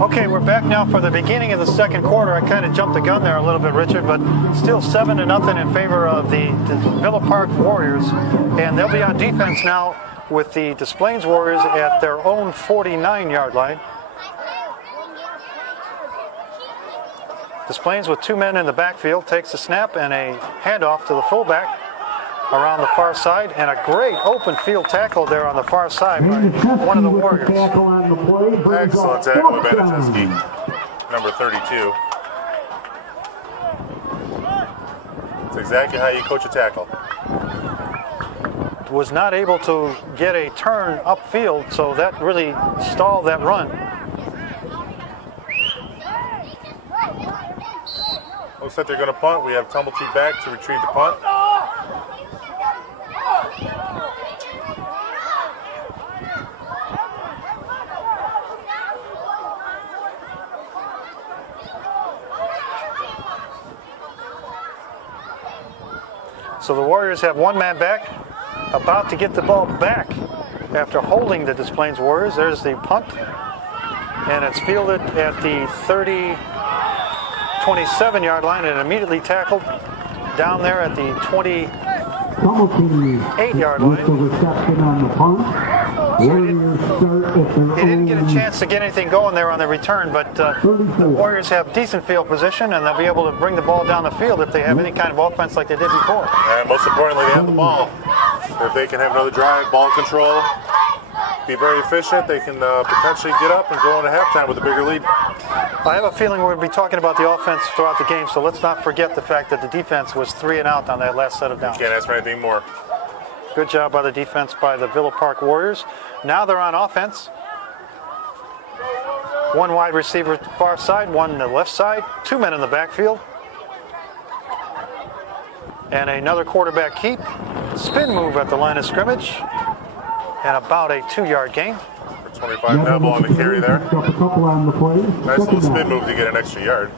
Okay, we're back now for the beginning of the second quarter. I kind of jumped the gun there a little bit, Richard, but still 7-0 in favor of the Villa Park Warriors. And they'll be on defense now with the Des Plaines Warriors at their own 49-yard line. Des Plaines with 2 men in the backfield takes the snap and a handoff to the fullback around the far side, and a great open field tackle there on the far side by one of the Warriors. Excellent tackle by Baniszewski, number 32. That's exactly how you coach a tackle. Was not able to get a turn upfield, so that really stalled that run. Looks like they're going to punt. We have Tumblety back to retrieve the punt. So the Warriors have 1 man back, about to get the ball back after holding the Des Plaines Warriors. There's the punt, and it's fielded at the 27-yard line and immediately tackled down there at the 28-yard line. He didn't get a chance to get anything going there on the return, but the Warriors have decent field position, and they'll be able to bring the ball down the field if they have any kind of offense like they did before. And most importantly, they have the ball. If they can have another drive, ball control, be very efficient, they can potentially get up and go into halftime with a bigger lead. I have a feeling we're going to be talking about the offense throughout the game, so let's not forget the fact that the defense was 3 and out on that last set of downs. Can't ask for anything more. Good job by the defense by the Villa Park Warriors. Now they're on offense. 1 wide receiver far side, 1 on the left side, 2 men in the backfield. And another quarterback keep. Spin move at the line of scrimmage. And about a 2-yard gain. For 25 Neville on the carry there. Nice little spin move to get an extra yard.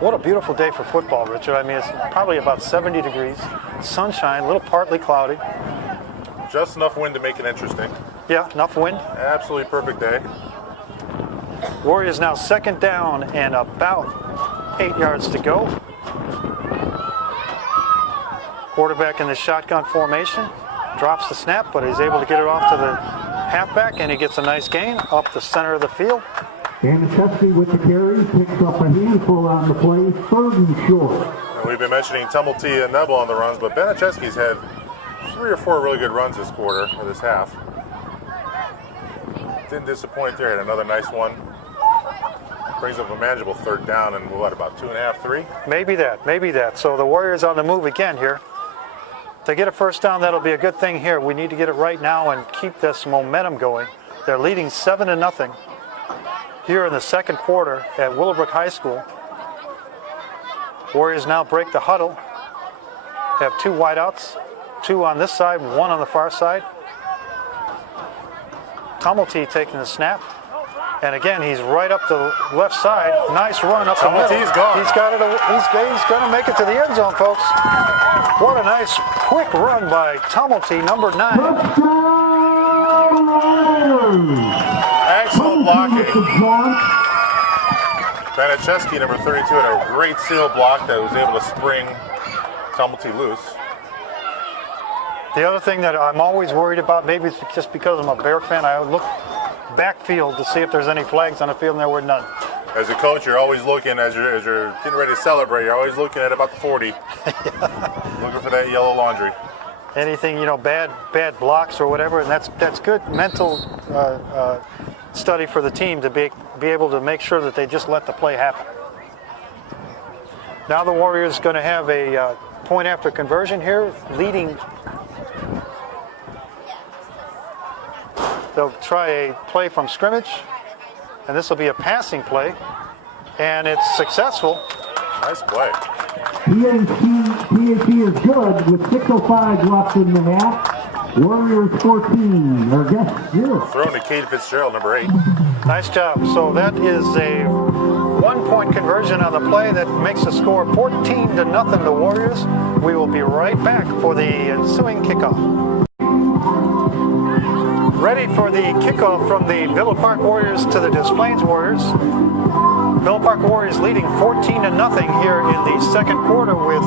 What a beautiful day for football, Richard. I mean, it's probably about 70 degrees, sunshine, a little partly cloudy. Just enough wind to make it interesting. Yeah, enough wind. Absolutely perfect day. Warriors now 2nd down and about 8 yards to go. Quarterback in the shotgun formation, drops the snap, but he's able to get it off to the halfback, and he gets a nice gain up the center of the field. Baniszewski with the carry, picks up a handful on the play, 3rd and short. And we've been mentioning Tumblety and Neville on the runs, but Baniszewski's had 3 or 4 really good runs this quarter, or this half. Didn't disappoint there, had another nice one. Brings up a manageable 3rd down and what, about 2.5, 3? Maybe that. So the Warriors on the move again here. To get a 1st down, that'll be a good thing here. We need to get it right now and keep this momentum going. They're leading 7-0 here in the second quarter at Willowbrook High School. Warriors now break the huddle. Have 2 wideouts, 2 on this side, 1 on the far side. Tumblety taking the snap. And again, he's right up the left side. Nice run up the middle. Tumblety gone. He's got it. He's going to make it to the end zone, folks. What a nice quick run by Tumblety, number 9. Excellent blocking. Baniszewski, number 32, had a great seal block that was able to spring Tumblety loose. The other thing that I'm always worried about, maybe it's just because I'm a Bear fan, I look backfield to see if there's any flags on the field, and there were none. As a coach, you're always looking, as you're getting ready to celebrate, you're always looking at about the 40. Looking for that yellow laundry. Anything, bad blocks or whatever, and that's good mental study for the team to be able to make sure that they just let the play happen. Now the Warriors going to have a point after conversion here, leading. They'll try a play from scrimmage, and this will be a passing play, and it's successful. Nice play. PAT is good with 6:05 left in the half. Warriors 14, or guess 0. Thrown to Cade Fitzgerald, number 8. Nice job. So that is a 1-point conversion on the play that makes the score 14-0 to Warriors. We will be right back for the ensuing kickoff. Ready for the kickoff from the Villa Park Warriors to the Des Plaines Warriors. Villa Park Warriors leading 14-0 here in the second quarter with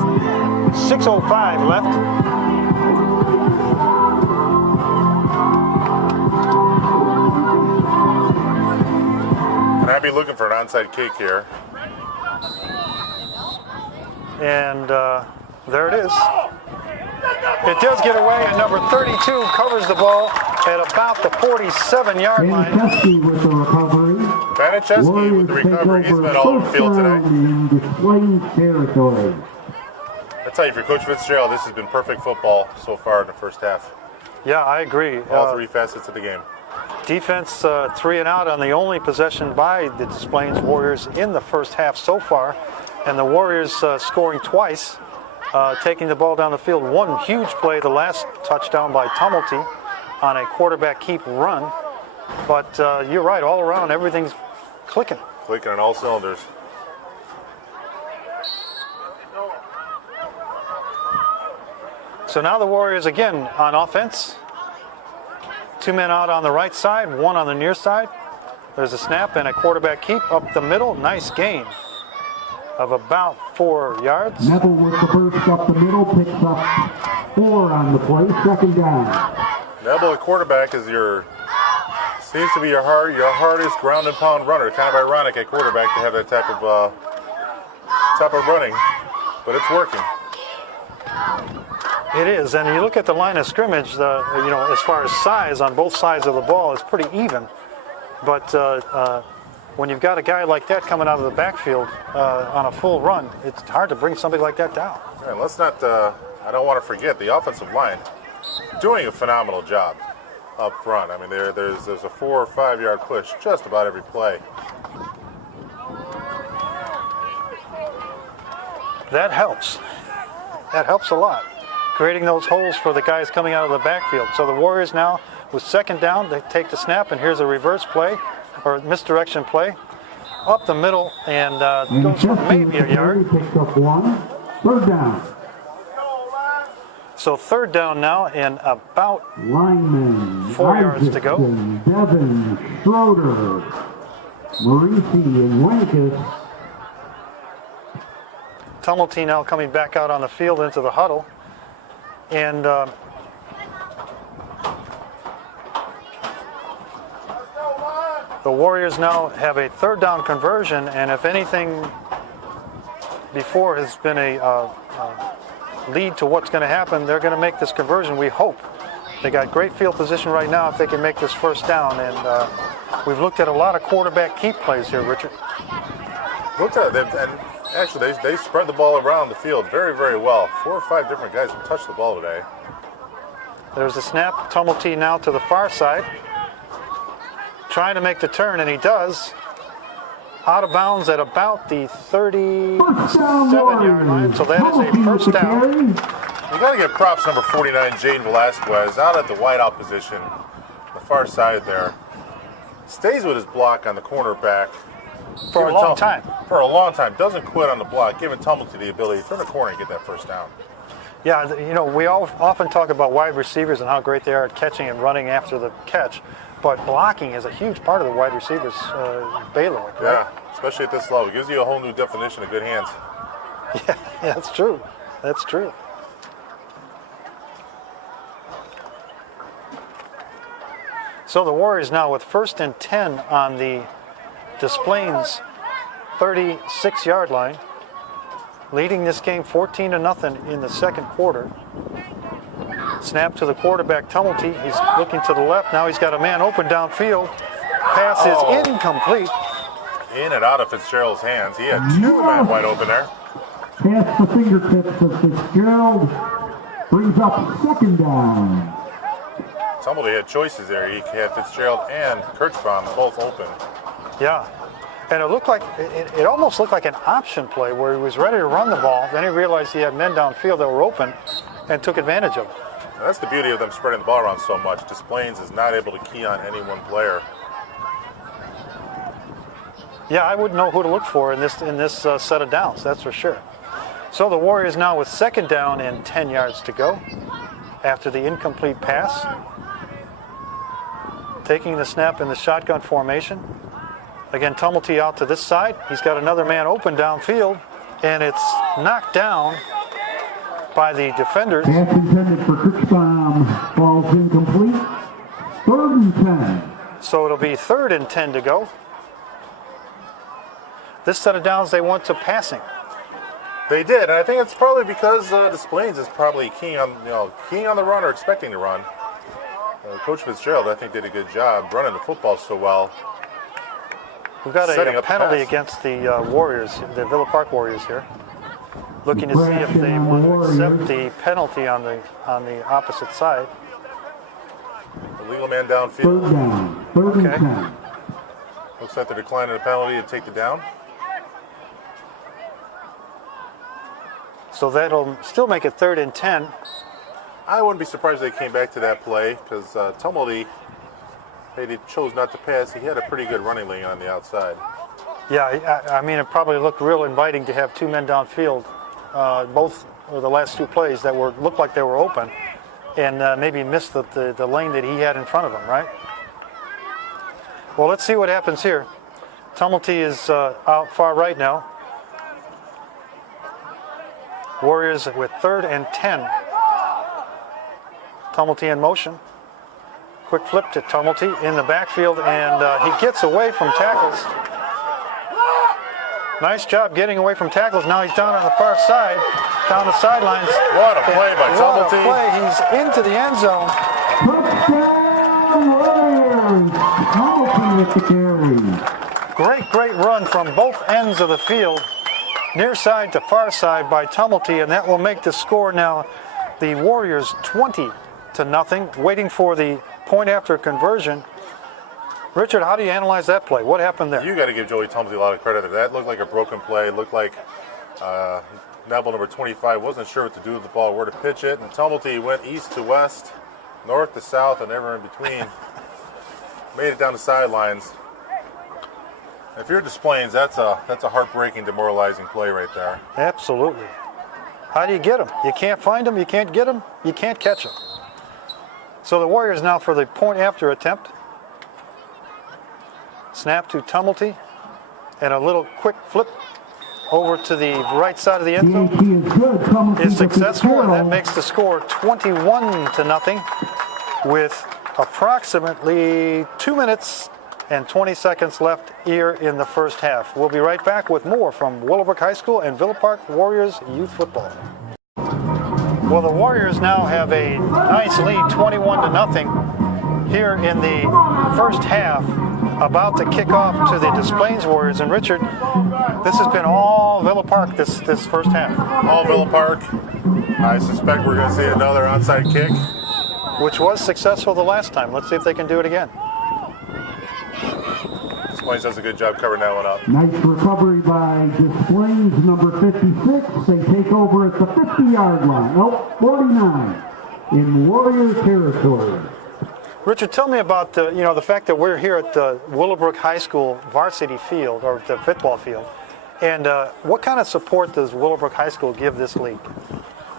6:05 left. And I'd be looking for an onside kick here. And there it is. It does get away, and number 32 covers the ball at about the 47-yard line. Baniszewski with the recovery. Baniszewski with the recovery. He's been all over the field today. In Des Plaines territory. I tell you, for Coach Fitzgerald, this has been perfect football so far in the first half. Yeah, I agree. All three facets of the game. Defense 3 and out on the only possession by the Des Plaines Warriors in the first half so far. And the Warriors scoring twice, taking the ball down the field. One huge play, the last touchdown by Tumulty on a quarterback keep run. But you're right, all around, everything's clicking. Clicking on all cylinders. So now the Warriors again on offense. 2 men out on the right side, 1 on the near side. There's a snap and a quarterback keep up the middle. Nice gain of about 4 yards. Neville with the first up the middle, picks up 4 on the play, second down. Neville at quarterback is seems to be your hardest ground and pound runner. Kind of ironic at quarterback to have that type of running, but it's working. It is, and you look at the line of scrimmage, as far as size on both sides of the ball, it's pretty even. But when you've got a guy like that coming out of the backfield on a full run, it's hard to bring somebody like that down. And let's not, I don't want to forget the offensive line doing a phenomenal job up front. I mean, there's a 4 or 5 yard push just about every play. That helps. That helps a lot. Creating those holes for the guys coming out of the backfield. So the Warriors now, with second down, they take the snap, and here's a reverse play, or misdirection play, up the middle, and goes for maybe a yard. Picks up 1, third down. So third down now, and about Lineman, 4 yards to go. Isaacson, Devin, Schroeder, Marisi, and Winkus. Tumulty now coming back out on the field into the huddle. And the Warriors now have a third down conversion, and if anything before has been a lead to what's going to happen, they're going to make this conversion, we hope. They got great field position right now if they can make this first down, and we've looked at a lot of quarterback keep plays here, Richard. Looked at them, and actually they spread the ball around the field very, very well. 4 or 5 different guys have touched the ball today. There's the snap. Tumulty now to the far side, trying to make the turn, and he does. Out of bounds at about the 37-yard line, so that is a first down. You got to give props number 49, Jaden Velasquez, out at the wideout position, the far side there. Stays with his block on the cornerback. For a long time. For a long time. Doesn't quit on the block, giving Tumulty the ability to turn the corner and get that first down. Yeah, we often talk about wide receivers and how great they are at catching and running after the catch, but blocking is a huge part of the wide receivers' bailiwick, right? Yeah, especially at this level. It gives you a whole new definition of good hands. Yeah, that's true. That's true. So the Warriors now with 1st and 10 on the Des Plaines 36-yard line, leading this game 14-0 in the second quarter. Snap to the quarterback, Tumulty. He's looking to the left. Now he's got a man open downfield. Pass is incomplete. In and out of Fitzgerald's hands. He had 2 men wide open there. Past the fingertips of Fitzgerald. Brings up second down. Tumulty had choices there. He had Fitzgerald and Kirchbaum both open. Yeah, and it looked like it almost looked like an option play where he was ready to run the ball. Then he realized he had men downfield that were open and took advantage of it. And that's the beauty of them spreading the ball around so much. Des Plaines is not able to key on any one player. Yeah, I wouldn't know who to look for in this set of downs, that's for sure. So the Warriors now with 2nd down and 10 yards to go after the incomplete pass. Taking the snap in the shotgun formation. Again, Tumulty out to this side. He's got another man open downfield, and it's knocked down by the defenders. Pass intended for Kirschbaum falls incomplete. 3rd and 10. So it'll be 3rd and 10 to go. This set of downs, they went to passing. They did, and I think it's probably because Des Plaines is probably keying on the run or expecting to run. Coach Fitzgerald, I think, did a good job running the football so well. We've got a penalty against the Warriors, the Villa Park Warriors here. Looking to see if they want to accept the penalty on the opposite side. Illegal man downfield. 3rd down. 3rd and 10. Looks like they're declining the penalty to take the down. So that'll still make it 3rd and 10. I wouldn't be surprised if they came back to that play because Tumulty, they chose not to pass. He had a pretty good running lane on the outside. Yeah, I mean, it probably looked real inviting to have 2 men downfield. Both of the last 2 plays that looked like they were open, and maybe missed the lane that he had in front of him, right? Well, let's see what happens here. Tumulty is out far right now. Warriors with 3rd and 10. Tumulty in motion. Quick flip to Tumulty in the backfield, and he gets away from tackles. Nice job getting away from tackles. Now he's down on the far side, down the sidelines. What a play by Tumulty. What a play. He's into the end zone. Touchdown Warriors! Tumulty with the carry. Great run from both ends of the field, near side to far side by Tumulty, and that will make the score now the Warriors 20-0, waiting for the point after conversion. Richard, how do you analyze that play? What happened there? You got to give Joey Tumulty a lot of credit. That looked like a broken play. It looked like Neville number 25 wasn't sure what to do with the ball, where to pitch it, and Tumulty went east to west, north to south, and ever in between. Made it down the sidelines. If you're Des Plaines, that's a heartbreaking, demoralizing play right there. Absolutely. How do you get them? You can't find them, you can't get them, you can't catch them. So the Warriors now for the point after attempt. Snap to Tumulty, and a little quick flip over to the right side of the end zone is successful, and that makes the score 21-0 with approximately 2 minutes and 20 seconds left here in the first half. We'll be right back with more from Willowbrook High School and Villa Park Warriors youth football. Well, the Warriors now have a nice lead, 21-0 here in the first half, about to kick off to the Des Plaines Warriors. And Richard, this has been all Villa Park this first half. All Villa Park. I suspect we're going to see another onside kick, which was successful the last time. Let's see if they can do it again. Des Plaines does a good job covering that one up. Nice recovery by Des Plaines, number 56. They take over at the 50-yard line. 49 in Warrior territory. Richard, tell me about the fact that we're here at the Willowbrook High School varsity field, or the football field, and what kind of support does Willowbrook High School give this league?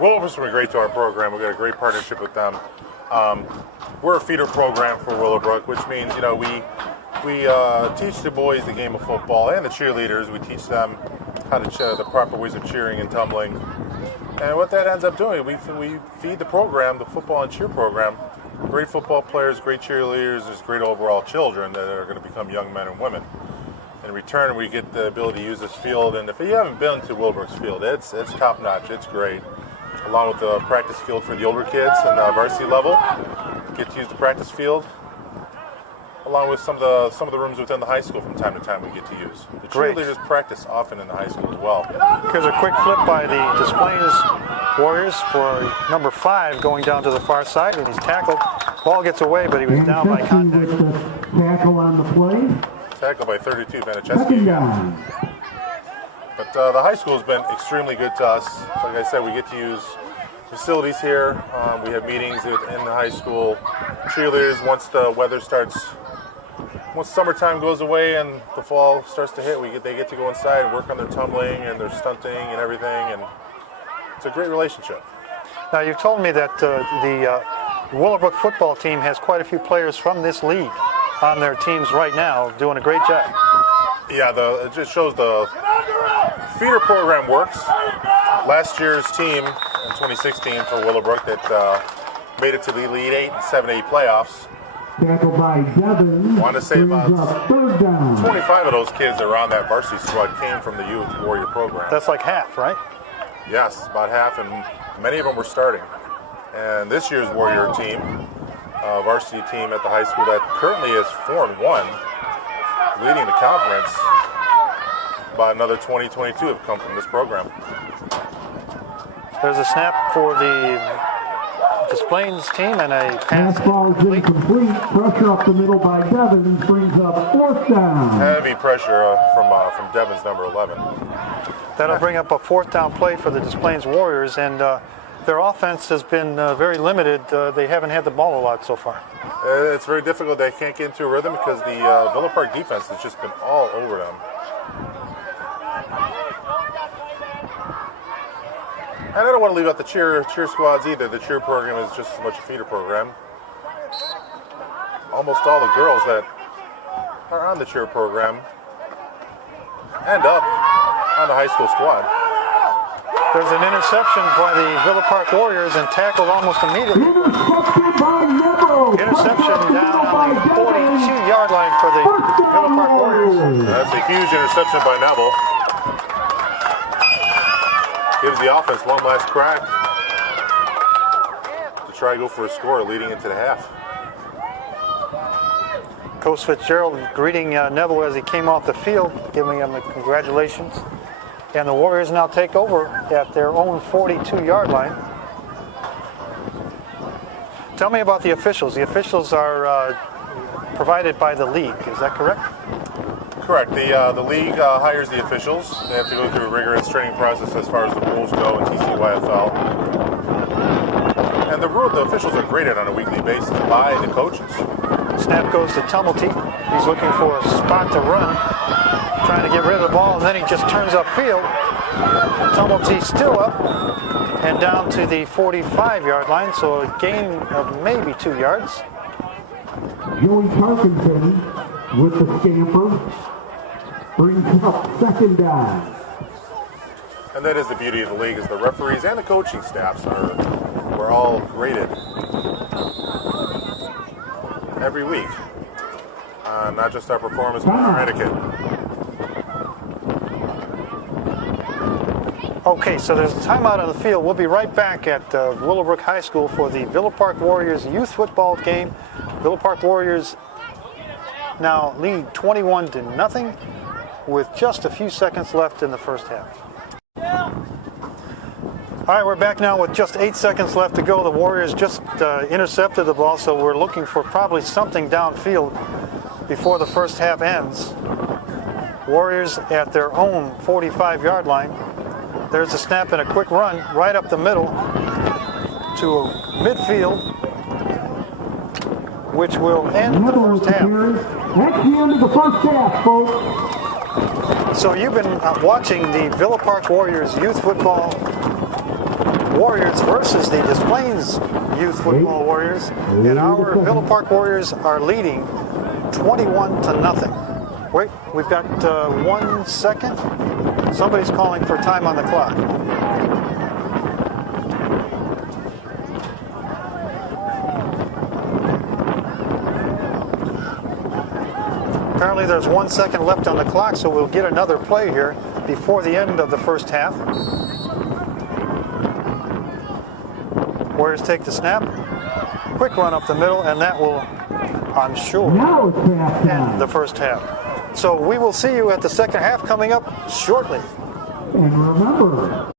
Willowbrook's been great to our program. We've got a great partnership with them. We're a feeder program for Willowbrook, which means we teach the boys the game of football, and the cheerleaders. We teach them how to the proper ways of cheering and tumbling. And what that ends up doing, we feed the program, the football and cheer program. Great football players, great cheerleaders, there's great overall children that are going to become young men and women. In return, we get the ability to use this field, and if you haven't been to Willowbrook's field, it's top notch, it's great. Along with the practice field for the older kids and the varsity level, get to use the practice field, along with some of the rooms within the high school from time to time we get to use. The cheerleaders practice often in the high school as well. Here's a quick flip by the Des Plaines Warriors for number 5 going down to the far side, and he's tackled. Ball gets away, but he was down by contact. Tackle on the play. Tackled by 32, Baniszewski. But the high school has been extremely good to us. Like I said, we get to use facilities here. We have meetings in the high school. Cheerleaders, once the weather starts once summertime goes away and the fall starts to hit, they get to go inside and work on their tumbling and their stunting and everything, and it's a great relationship. Now, you've told me that the Willowbrook football team has quite a few players from this league on their teams right now, doing a great job. Yeah, it just shows the feeder program works. Last year's team in 2016 for Willowbrook that made it to the Elite 8 and 7A playoffs. Tackled by Devin. I want to say about Brings up third down. 25 of those kids that are on that varsity squad came from the Youth Warrior program. That's like half, right? Yes, about half, and many of them were starting. And this year's Warrior team, varsity team at the high school that currently is 4-1, leading the conference. About another 20-22 have come from this program. There's a snap for the Displays team and a pass. Pass ball is incomplete. Pressure up the middle by Devin brings up fourth down. Heavy pressure from Devon's number 11. That'll bring up a fourth down play for the Displays Warriors, and their offense has been very limited. They haven't had the ball a lot so far. It's very difficult. They can't get into a rhythm because the Villa Park defense has just been all over them. And I don't want to leave out the cheer squads either. The cheer program is just as much a feeder program. Almost all the girls that are on the cheer program end up on the high school squad. There's an interception by the Villa Park Warriors and tackled almost immediately. Intercepted by Neville. Interception down on the 42-yard line for the Villa Park Warriors. That's a huge interception by Neville. Gives the offense one last crack to try to go for a score leading into the half. Coach Fitzgerald greeting Neville as he came off the field, giving him the congratulations. And the Warriors now take over at their own 42-yard line. Tell me about the officials. The officials are provided by the league, is that correct? Correct. The league hires the officials. They have to go through a rigorous training process as far as the rules go in TCYFL. And the officials are graded on a weekly basis by the coaches. Snap goes to Tumulty. He's looking for a spot to run, trying to get rid of the ball, and then he just turns upfield. Tumulty still up and down to the 45-yard line, so a gain of maybe 2 yards. Joey Parkinson with the scamper brings up second down. And that is the beauty of the league, is the referees and the coaching staffs we're all graded every week. Not just our performance, but our etiquette. Okay, so there's a timeout on the field. We'll be right back at Willowbrook High School for the Villa Park Warriors youth football game. Villa Park Warriors now lead 21-0 with just a few seconds left in the first half. All right, we're back now with just 8 seconds left to go. The Warriors just intercepted the ball, so we're looking for probably something downfield before the first half ends. Warriors at their own 45-yard line. There's a snap and a quick run right up the middle to midfield, which will end the first half. That's the end of the first half, folks. So you've been watching the Villa Park Warriors youth football Warriors versus the Des Plaines youth football Warriors, and our Villa Park Warriors are leading 21-0. Wait, we've got 1 second. Somebody's calling for time on the clock. Apparently there's 1 second left on the clock, so we'll get another play here before the end of the first half. Warriors take the snap, quick run up the middle, and that will, I'm sure, end the first half. So we will see you at the second half coming up shortly. And remember,